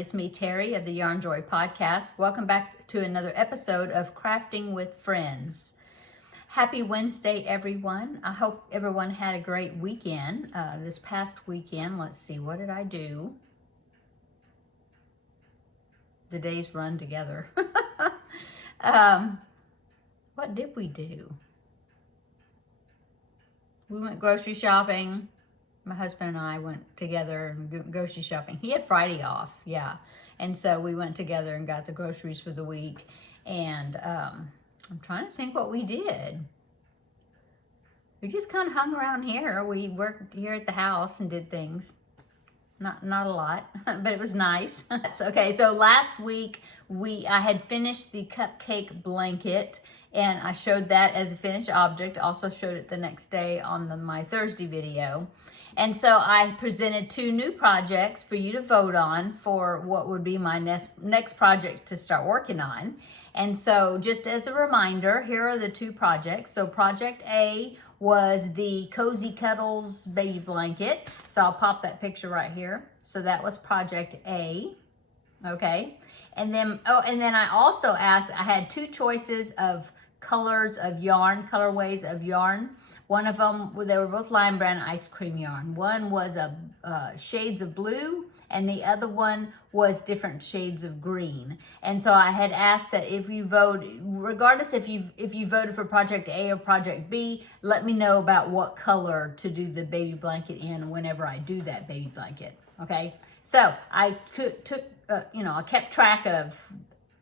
It's me, Terry of the Yarn Joy podcast. Welcome back to another episode of Crafting with Friends. Happy Wednesday, everyone. I hope everyone had a great weekend. This past weekend, let's see, what did I do? The days run together. What did we do? We went grocery shopping. My husband and I went together and grocery shopping. He had Friday off, yeah. And so we went together and got the groceries for the week. And I'm trying to think what we did. We just kind of hung around here. We worked here at the house and did things. Not a lot, but it was nice. Okay, so last week I had finished the cupcake blanket, and I showed that as a finished object. Also showed it the next day on my Thursday video. And so I presented two new projects for you to vote on for what would be my next project to start working on. And so just as a reminder, here are the two projects. So project A was the Cozy Cuddles baby blanket. So I'll pop that picture right here. So that was project A, okay? And then I also asked, I had two choices of colors of yarn, colorways of yarn. One of them, they were both Lion Brand ice cream yarn. One was shades of blue, and the other one was different shades of green. And so I had asked that if you vote, regardless if you voted for project A or project B, let me know about what color to do the baby blanket in whenever I do that baby blanket. Okay, so I I kept track of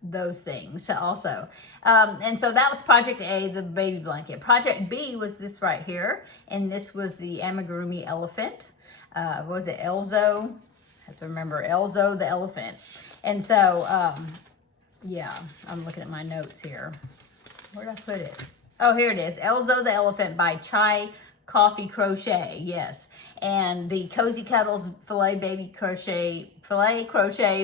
those things also. And so that was project A, the baby blanket. Project B was this right here, and this was the amigurumi elephant. Was it Elzo? I have to remember Elzo the elephant. And so, yeah, I'm looking at my notes here. Where did I put it? Oh, here it is. Elzo the Elephant by Chai Coffee Crochet, yes. And the Cozy Cuddles filet crochet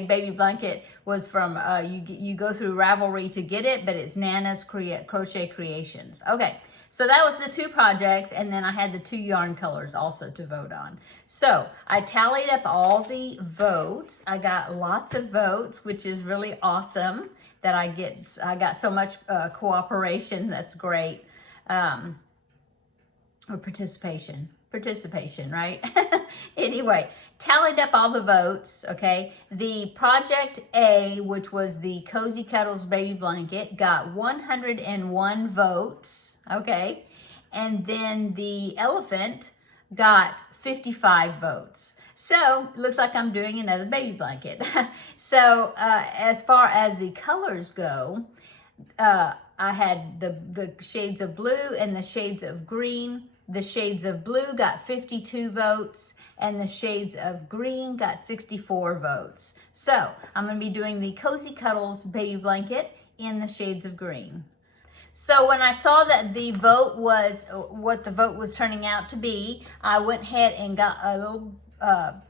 baby blanket was from, you go through Ravelry to get it, but it's Nana's Crochet Creations. Okay, so that was the two projects, and then I had the two yarn colors also to vote on. So I tallied up all the votes. I got lots of votes, which is really awesome that I got so much cooperation. That's great. Or participation, right? Anyway, tallied up all the votes, okay? The project A, which was the Cozy Cuddles baby blanket, got 101 votes, okay? And then the elephant got 55 votes. So it looks like I'm doing another baby blanket. So as far as the colors go, I had the shades of blue and the shades of green. The shades of blue got 52 votes, and the shades of green got 64 votes. So I'm going to be doing the Cozy Cuddles baby blanket in the shades of green. So when I saw that the vote was what the vote was turning out to be, I went ahead and got a little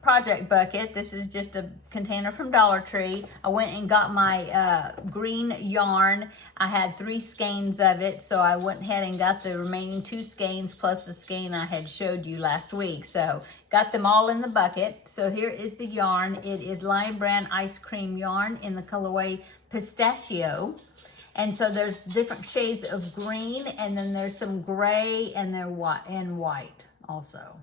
project bucket. This is just a container from Dollar Tree. I went and got my green yarn. I had 3 skeins of it, so I went ahead and got the remaining 2 skeins plus the skein I had showed you last week. So got them all in the bucket. So here is the yarn. It is Lion Brand ice cream yarn in the colorway Pistachio. And so there's different shades of green, and then there's some gray and white also.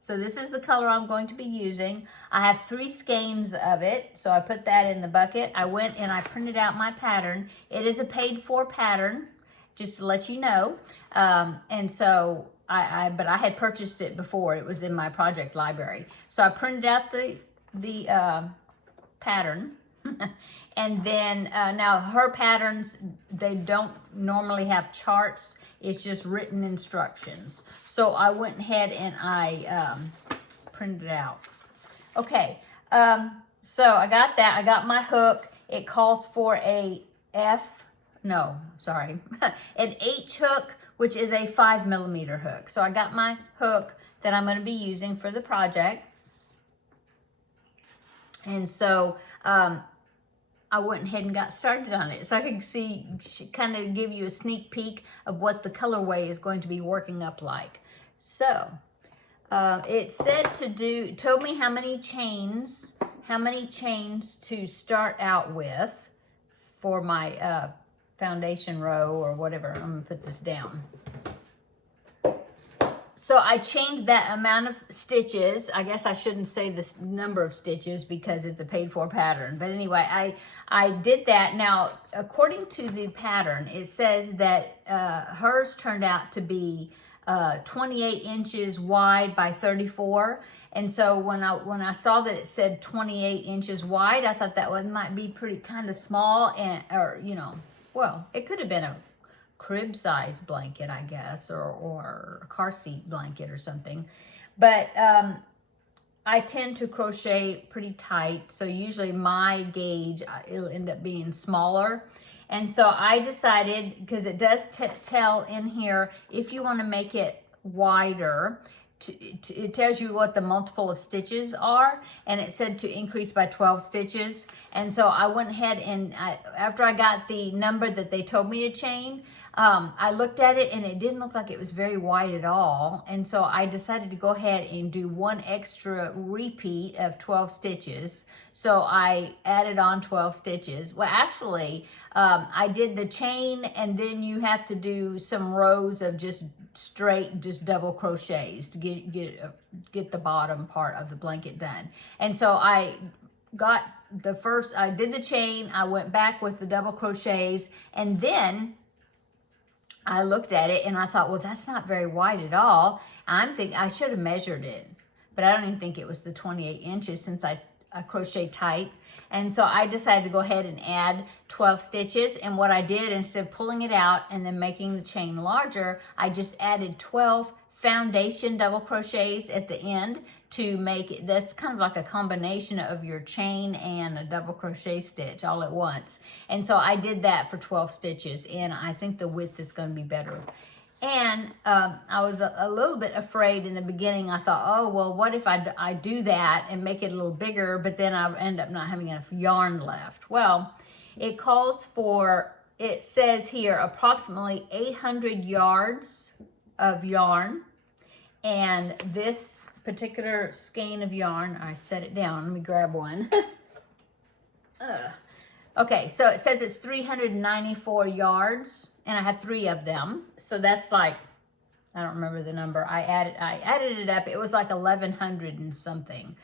So this is the color I'm going to be using. I have 3 skeins of it, so I put that in the bucket. I went and I printed out my pattern. It is a paid-for pattern, just to let you know. And so but I had purchased it before. It was in my project library. So I printed out the pattern. And then now her patterns, they don't normally have charts. It's just written instructions. So I went ahead and I printed it out. Okay, so I got that. I got my hook. It calls for an H hook, which is a 5mm hook. So I got my hook that I'm going to be using for the project. And so I went ahead and got started on it so I could kind of give you a sneak peek of what the colorway is going to be working up like. So it said told me how many chains, how many chains to start out with for my foundation row or whatever. I'm gonna put this down. So I chained that amount of stitches. I guess I shouldn't say this number of stitches because it's a paid for pattern. But anyway, I did that. Now, according to the pattern, it says that hers turned out to be 28 inches wide by 34. And so when I saw that it said 28 inches wide, I thought that one might be pretty kind of small, and or you know, well, it could have been a crib size blanket, I guess, or a car seat blanket or something. But I tend to crochet pretty tight, so usually my gauge it'll end up being smaller. And so I decided, because it does tell in here if you want to make it wider, it tells you what the multiple of stitches are, and it said to increase by 12 stitches. And so I went ahead and after I got the number that they told me to chain, I looked at it and it didn't look like it was very wide at all. And so I decided to go ahead and do one extra repeat of 12 stitches. So I added on 12 stitches. Well, actually, I did the chain, and then you have to do some rows of just straight, just double crochets to get the bottom part of the blanket done. And so I got I did the chain, I went back with the double crochets, and then I looked at it and I thought, well, that's not very wide at all. I'm thinking I should have measured it, but I don't even think it was the 28 inches since I crochet tight. And so I decided to go ahead and add 12 stitches. And what I did, instead of pulling it out and then making the chain larger, I just added 12 foundation double crochets at the end to make it, that's kind of like a combination of your chain and a double crochet stitch all at once. And so I did that for 12 stitches, and I think the width is going to be better. And I was a little bit afraid in the beginning. I thought, oh, well, what if I do that and make it a little bigger, but then I end up not having enough yarn left? Well, it calls for, it says here, approximately 800 yards of yarn. And this particular skein of yarn, I set it down. Let me grab one. Okay, so it says it's 394 yards, and I have 3 of them. So that's like, I don't remember the number. I added it up. It was like 1,100 and something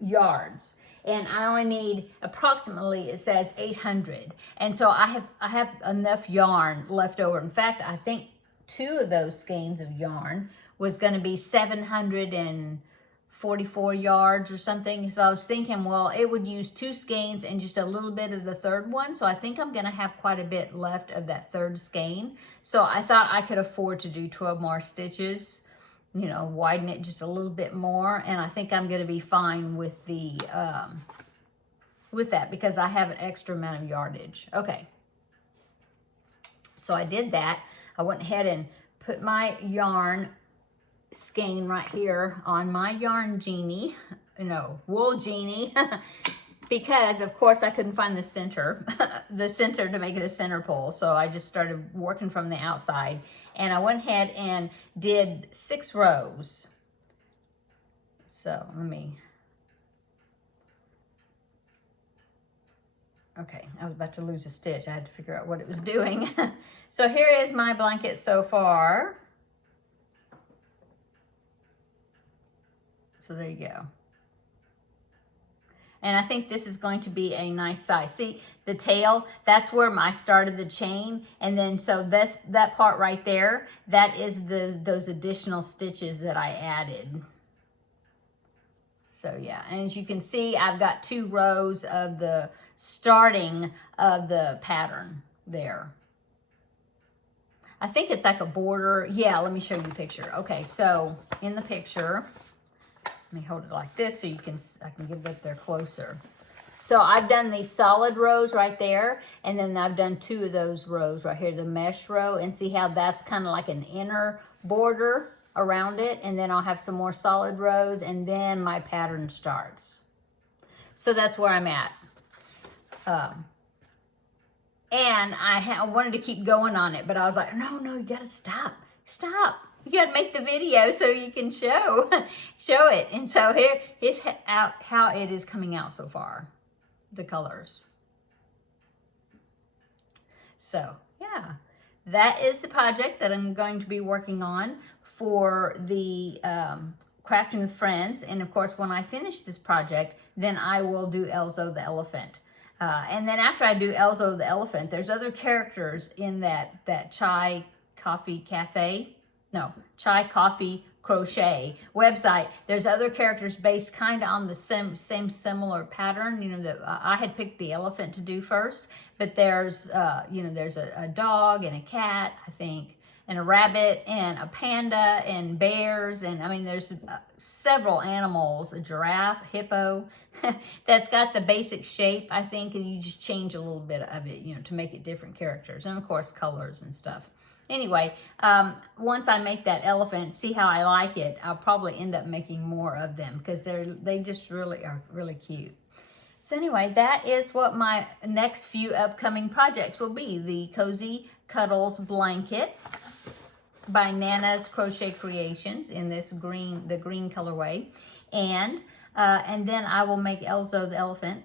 yards. And I only need approximately, it says 800. And so I have enough yarn left over. In fact, I think 2 of those skeins of yarn was going to be 744 yards or something. So I was thinking, well, it would use 2 skeins and just a little bit of the third one. So I think I'm going to have quite a bit left of that third skein. So I thought I could afford to do 12 more stitches, you know, widen it just a little bit more. And I think I'm going to be fine with the, with that, because I have an extra amount of yardage. Okay. So I did that. I went ahead and put my yarn skein right here on my yarn genie, wool genie, because of course I couldn't find the center to make it a center pole. So I just started working from the outside, and I went ahead and did 6 rows. So okay, I was about to lose a stitch. I had to figure out what it was doing. So here is my blanket so far. So there you go. And I think this is going to be a nice size. See, the tail, that's where I started the chain. And then so that part right there, that is those additional stitches that I added. So yeah, and as you can see, I've got 2 rows of the starting of the pattern there. I think it's like a border. Yeah, let me show you a picture. Okay, so in the picture, let me hold it like this so I can get it up there closer. So I've done these solid rows right there, and then I've done 2 of those rows right here, the mesh row, and see how that's kind of like an inner border around it, and then I'll have some more solid rows, and then my pattern starts. So that's where I'm at. And I wanted to keep going on it, but I was like, no, you gotta stop. You got to make the video so you can show it. And so here's how it is coming out so far, the colors. So yeah, that is the project that I'm going to be working on for the Crafting with Friends. And of course, when I finish this project, then I will do Elzo the elephant. And then after I do Elzo the elephant, there's other characters in that Chai Coffee Crochet website. There's other characters based kind of on the same similar pattern. You know, that I had picked the elephant to do first, but there's you know, there's a dog and a cat, I think, and a rabbit and a panda and bears, and I mean there's several animals, a giraffe, hippo, that's got the basic shape, I think, and you just change a little bit of it, you know, to make it different characters, and of course colors and stuff. Anyway, once I make that elephant, see how I like it, I'll probably end up making more of them because they just really are really cute. So anyway, that is what my next few upcoming projects will be. The Cozy Cuddles blanket by Nana's Crochet Creations in this green, the green colorway, and then I will make Elzo the elephant,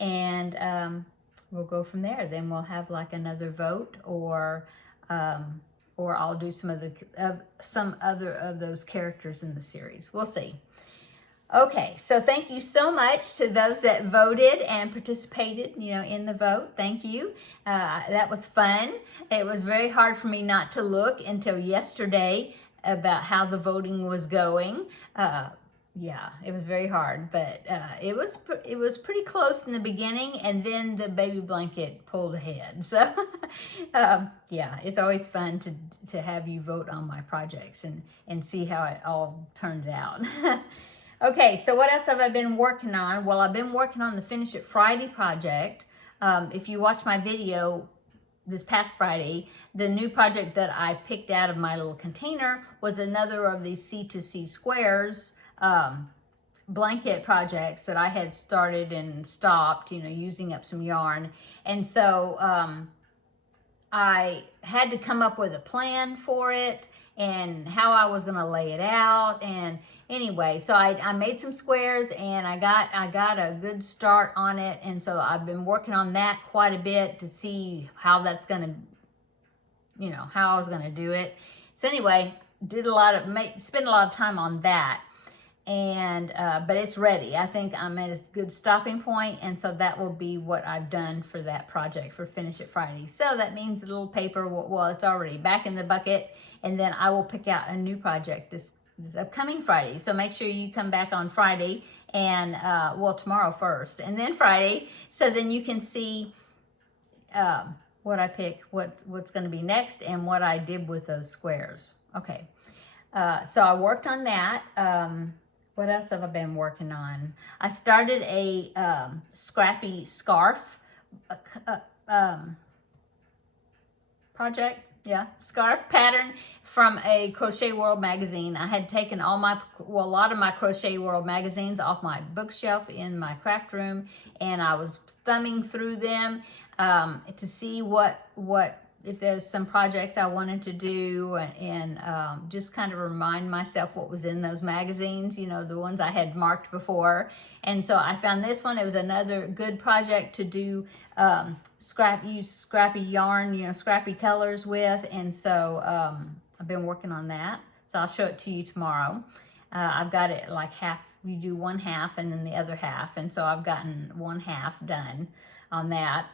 and we'll go from there. Then we'll have like another vote, or I'll do some other of those characters in the series. We'll see. Okay, so thank you so much to those that voted and participated, you know, in the vote. Thank you. That was fun. It was very hard for me not to look until yesterday about how the voting was going. Yeah, it was very hard, but it was pretty close in the beginning, and then the baby blanket pulled ahead. So yeah, it's always fun to have you vote on my projects and see how it all turned out. Okay, so what else have I been working on? Well, I've been working on the Finish It Friday project. If you watch my video this past Friday, the new project that I picked out of my little container was another of these C2C squares blanket projects that I had started and stopped, you know, using up some yarn. And so I had to come up with a plan for it and how I was going to lay it out. And anyway, so I made some squares, and I got a good start on it. And so I've been working on that quite a bit to see how that's going to, you know, how I was going to do it. So anyway, spent a lot of time on that. And but it's ready. I think I'm at a good stopping point, and so that will be what I've done for that project for Finish It Friday. So that means the little paper, well, it's already back in the bucket, and then I will pick out a new project this upcoming Friday. So make sure you come back on Friday, and well, tomorrow first, and then Friday, so then you can see what I pick, what's going to be next, and what I did with those squares. Okay, so I worked on that. What else have I been working on? I started a scrappy scarf project. Yeah, scarf pattern from a Crochet World magazine. I had taken a lot of my Crochet World magazines off my bookshelf in my craft room, and I was thumbing through them to see if there's some projects I wanted to do, and just kind of remind myself what was in those magazines, you know, the ones I had marked before. And so I found this one. It was another good project to do use scrappy yarn, you know, scrappy colors with. And so I've been working on that. So I'll show it to you tomorrow. I've got it like half. You do one half and then the other half. And so I've gotten one half done on that.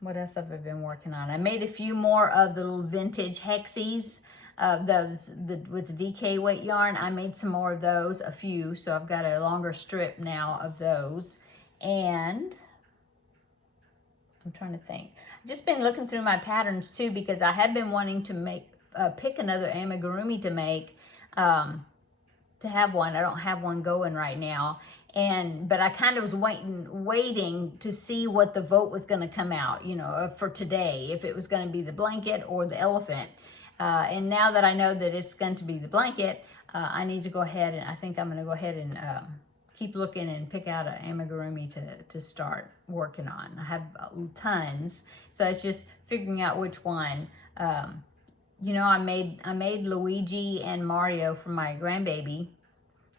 What else have I been working on? I made a few more of the little vintage hexies, with the DK weight yarn. I made some more of those, a few, so I've got a longer strip now of those. And I'm trying to think. I've just been looking through my patterns too, because I have been wanting to pick another amigurumi to make, to have one. I don't have one going right now. But I kind of was waiting to see what the vote was going to come out, you know, for today, if it was going to be the blanket or the elephant. And now that I know that it's going to be the blanket, I need to go ahead, and I think I'm going to go ahead and keep looking and pick out an amigurumi to start working on. I have tons, so it's just figuring out which one, you know, I made Luigi and Mario for my grandbaby,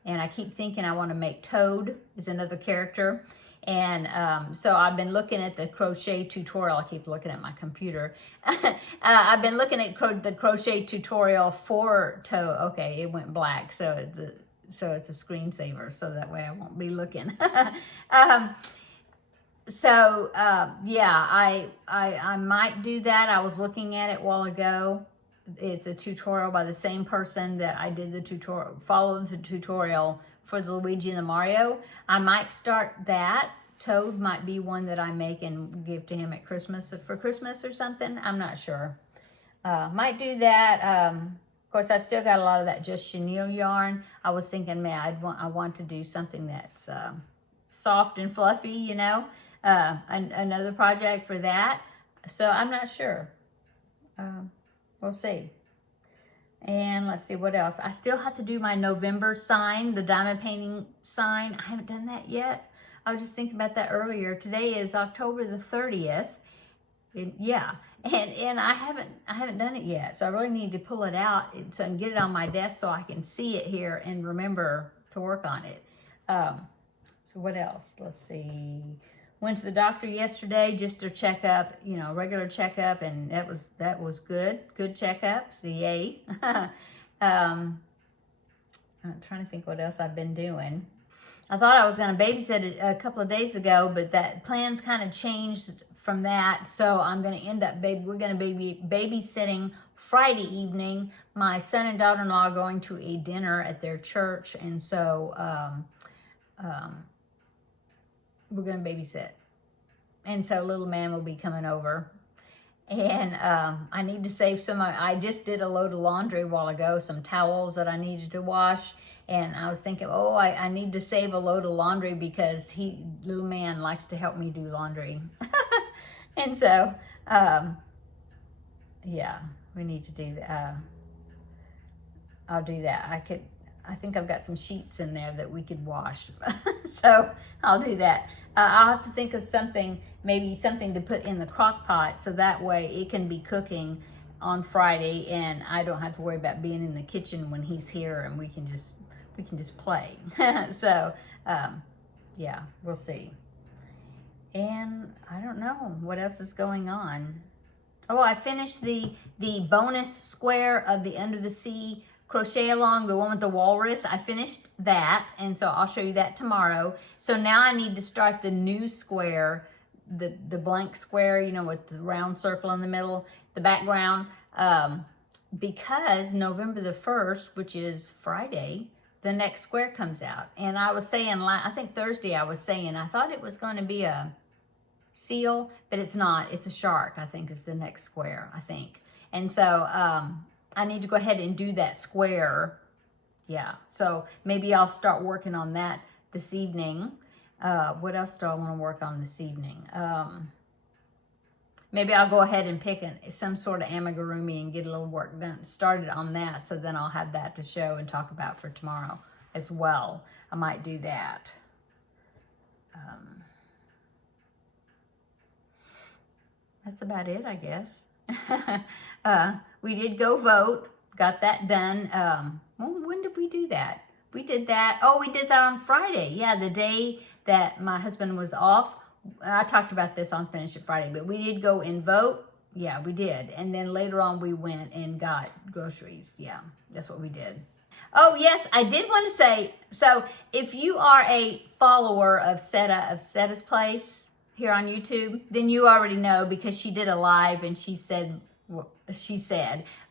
and I keep thinking I want to make Toad is another character. And so I've been looking at the crochet tutorial. I keep looking at my computer. I've been looking at the crochet tutorial for Toad. Okay, it went black, so it's a screensaver, so that way I won't be looking. Yeah, I might do that. I was looking at it a while ago. It's a tutorial by the same person that I did the tutorial, followed the tutorial for the Luigi and the Mario. I might start that. Toad might be one that I make and give to him at Christmas, for Christmas or something. I'm not sure. Might do that. Of course, I've still got a lot of that just chenille yarn. I was thinking, man, I want to do something that's soft and fluffy, you know. Another project for that. So I'm not sure. We'll see. And let's see what else. I still have to do my November sign, the diamond painting sign. I haven't done that yet. I was just thinking about that earlier. Today is October the 30th. Yeah, and I haven't done it yet. So I really need to pull it out so I can get it on my desk so I can see it here and remember to work on it. So what else? Let's see. Went to the doctor yesterday just to check up, you know, regular checkup, and that was good. Good checkup. So yay. I'm trying to think what else I've been doing. I thought I was going to babysit it a couple of days ago, but that plans kind of changed from that. So I'm going to end up, we're going to be babysitting Friday evening. My son and daughter-in-law are going to a dinner at their church, and so we're going to babysit. And so little man will be coming over. And I need to save some. I just did a load of laundry a while ago, some towels that I needed to wash. And I was thinking, oh, I need to save a load of laundry because little man likes to help me do laundry. And so, yeah, we need to do that. I'll do that. I think I've got some sheets in there that we could wash. So I'll do that. I'll have to think of something, maybe something to put in the crock pot so that way it can be cooking on Friday and I don't have to worry about being in the kitchen when he's here, and we can just play. So yeah, we'll see. And I don't know what else is going on. Oh, I finished the bonus square of the Under the Sea crochet along, the one with the walrus. I finished that, and so I'll show you that tomorrow. So now I need to start the new square, the blank square, you know, with the round circle in the middle, the background, because November the 1st, which is Friday, the next square comes out. And I was saying, I think Thursday I was saying, I thought it was going to be a seal, but it's not. It's a shark, I think, is the next square, I think. And so I need to go ahead and do that square. Yeah, so maybe I'll start working on that this evening. What else do I want to work on this evening? Maybe I'll go ahead and pick some sort of amigurumi and get a little work done, started on that, so then I'll have that to show and talk about for tomorrow as well. I might do that. That's about it, I guess. We did go vote, got that done. When did we do that? We did that, we did that on Friday. Yeah, the day that my husband was off. I talked about this on Finish It Friday, but we did go and vote. Yeah, we did. And then later on we went and got groceries. Yeah, that's what we did. Oh, yes, I did want to say, so if you are a follower of Setta's Place here on YouTube, then you already know because she did a live and she said,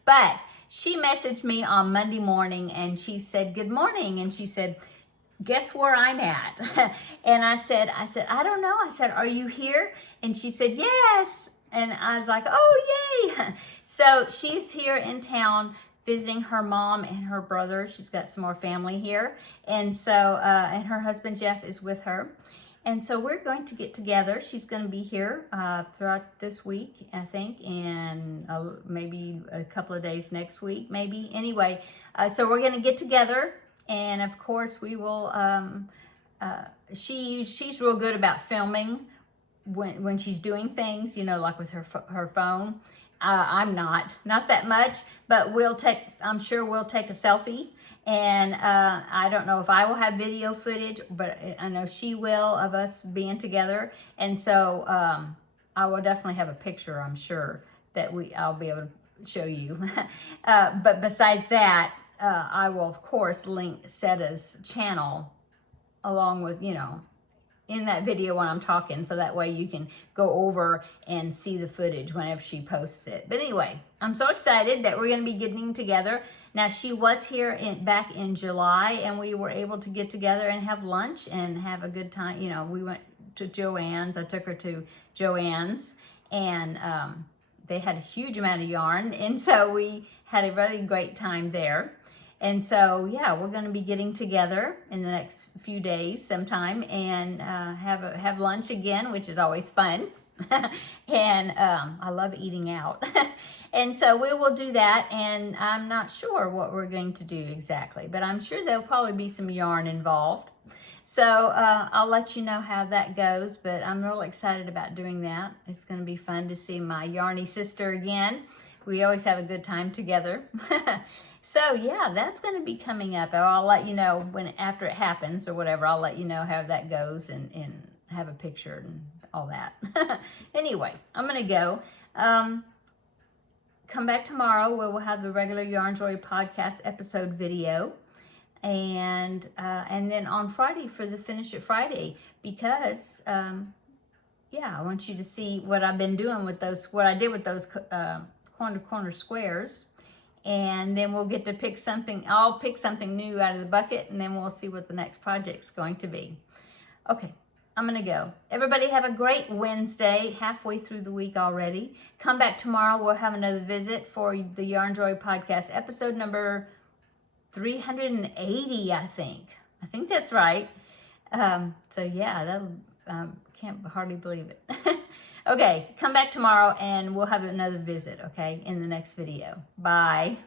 but she messaged me on Monday morning and she said, good morning. And she said, guess where I'm at? And I said, I don't know. I said, are you here? And she said, yes. And I was like, oh, yay. So she's here in town visiting her mom and her brother. She's got some more family here. And so, and her husband, Jeff, is with her. And so we're going to get together. She's going to be here throughout this week, I think, and maybe a couple of days next week, maybe. Anyway, so we're going to get together. And of course we will, she's real good about filming when she's doing things, you know, like with her phone. I'm not that much, but I'm sure we'll take a selfie. And I don't know if I will have video footage, but I know she will, of us being together. And so I will definitely have a picture, I'm sure, that I'll be able to show you. But besides that, I will, of course, link Setta's channel along with, you know, in that video when I'm talking, so that way you can go over and see the footage whenever she posts it. But anyway, I'm so excited that we're going to be getting together. Now, she was here back in July, and we were able to get together and have lunch and have a good time. You know, we went to Joann's. I took her to Joann's, and they had a huge amount of yarn, and so we had a really great time there. And so, yeah, we're going to be getting together in the next few days sometime and have lunch again, which is always fun. And I love eating out. And so we will do that, and I'm not sure what we're going to do exactly, but I'm sure there'll probably be some yarn involved. So I'll let you know how that goes, but I'm really excited about doing that. It's going to be fun to see my yarny sister again. We always have a good time together. So yeah, that's going to be coming up. I'll let you know after it happens or whatever. I'll let you know how that goes and have a picture and all that. Anyway, I'm going to go. Come back tomorrow where we'll have the regular Yarn Joy podcast episode video. And then on Friday for the Finish It Friday, because yeah, I want you to see what I've been doing with those, what I did with those corner squares. And then we'll get to pick something. I'll pick something new out of the bucket, and then we'll see what the next project's going to be. Okay, I'm going to go. Everybody have a great Wednesday, halfway through the week already. Come back tomorrow. We'll have another visit for the Yarn Joy podcast, episode number 380, I think. I think that's right. So yeah, that'll, can't hardly believe it. Okay, come back tomorrow and we'll have another visit, okay, in the next video. Bye.